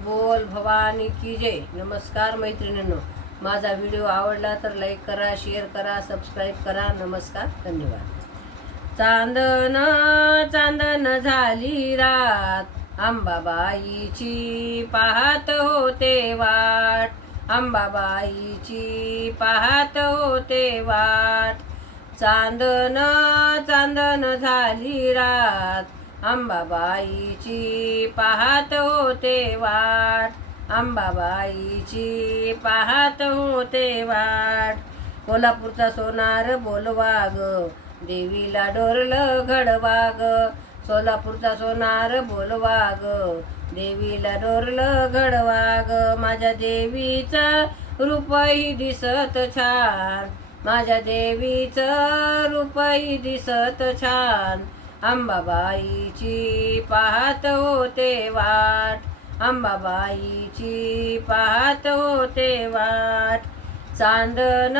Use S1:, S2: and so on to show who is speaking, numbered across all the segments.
S1: बोल भवानी की जय. नमस्कार मैत्रिणींनो. माझा व्हिडिओ आवडला तर लाईक करा शेअर करा सबस्क्राईब करा. नमस्कार धन्यवाद. चांदन चांदन झाली रात. अंबाबाईची पाहत होते वाट. अंबाबाईची पाहत होते वाट. चांदन चांदन झाली रात. अंबाबाईची पाहत होते वाट. अंबाबाईची पाहत होते वाट. कोल्हापूरचा सोनार बोलवाग देवीला डोरलं घडवाग सोलापूरचा सोनार बोलवाग देवीला डोरलं घडवाग माझ्या देवीचं रूपही दिसत छान. माझ्या देवीचं रूपही दिसत छान. अंबाबाईची पाहत होते वाट. अंबाबाईची पाहत होते वाट. चांदन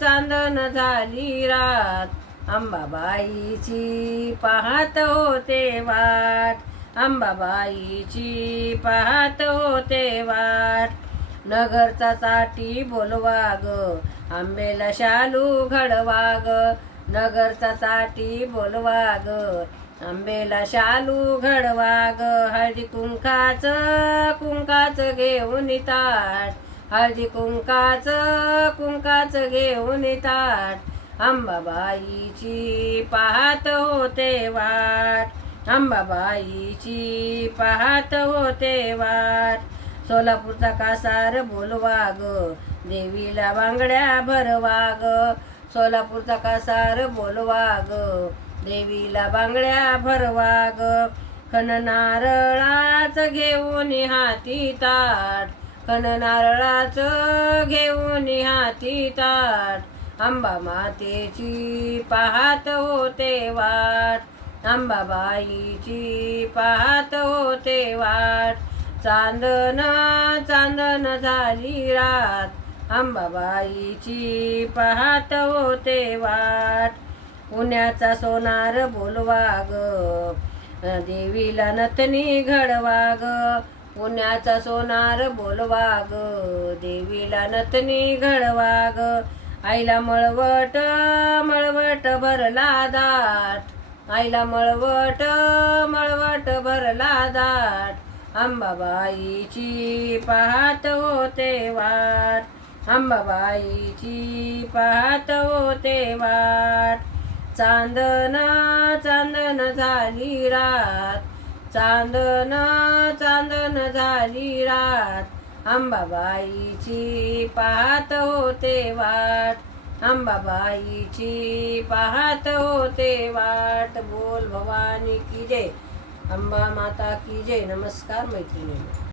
S1: चांदन झाली रात. अंबाबाईची पाहत होते वाट. अंबाबाईची पाहत होते वाट. नगरचा साठी बोलवा ग आंबेला शालू घडवा ग नगरचा साठी बोलवा ग आंबेला शालू घडवा ग हळदी कुंकाच कुंकाच घेऊन ताट हळदी कुंकाच कुंकाच घेऊन ताट अंबाबाईची पाहत होते वाट. अंबाबाईची पाहत होते वाट. सोलापूरचा कासार बोलवा ग देवीला बांगड्या भरवा ग सोलापूरचा कासार बोलवाग देवीला बांगड्या भरवाग. ग खण नारळाच घेऊन हाती ताट खण नारळाच घेऊन हाती ताट. अंबा मातेची पाहत होते वाट अंबाबाईची पाहत होते वाट. चांदन चांदन झाली रात अंबाबाईची पाहत होते वाट. पुण्याचा सोनार बोलवा देवीला नथनी घडवा पुण्याचा सोनार बोलवा देवीला नथनी घडवाग. आईला मळवट मळवट भरला दाट. आईला मळवट मळवट भरला दाट. अंबाबाईची पाहत होते वाट. अंबाबाईची पाहत होते वाट. चांदन चांदन झाली रात. चांदन चांदन झाली रात. अंबाबाईची पाहत होते वाट. अंबाबाईची पाहत होते वाट. बोल भवानी की जय. अंबा माता की जय. नमस्कार मैत्रिणी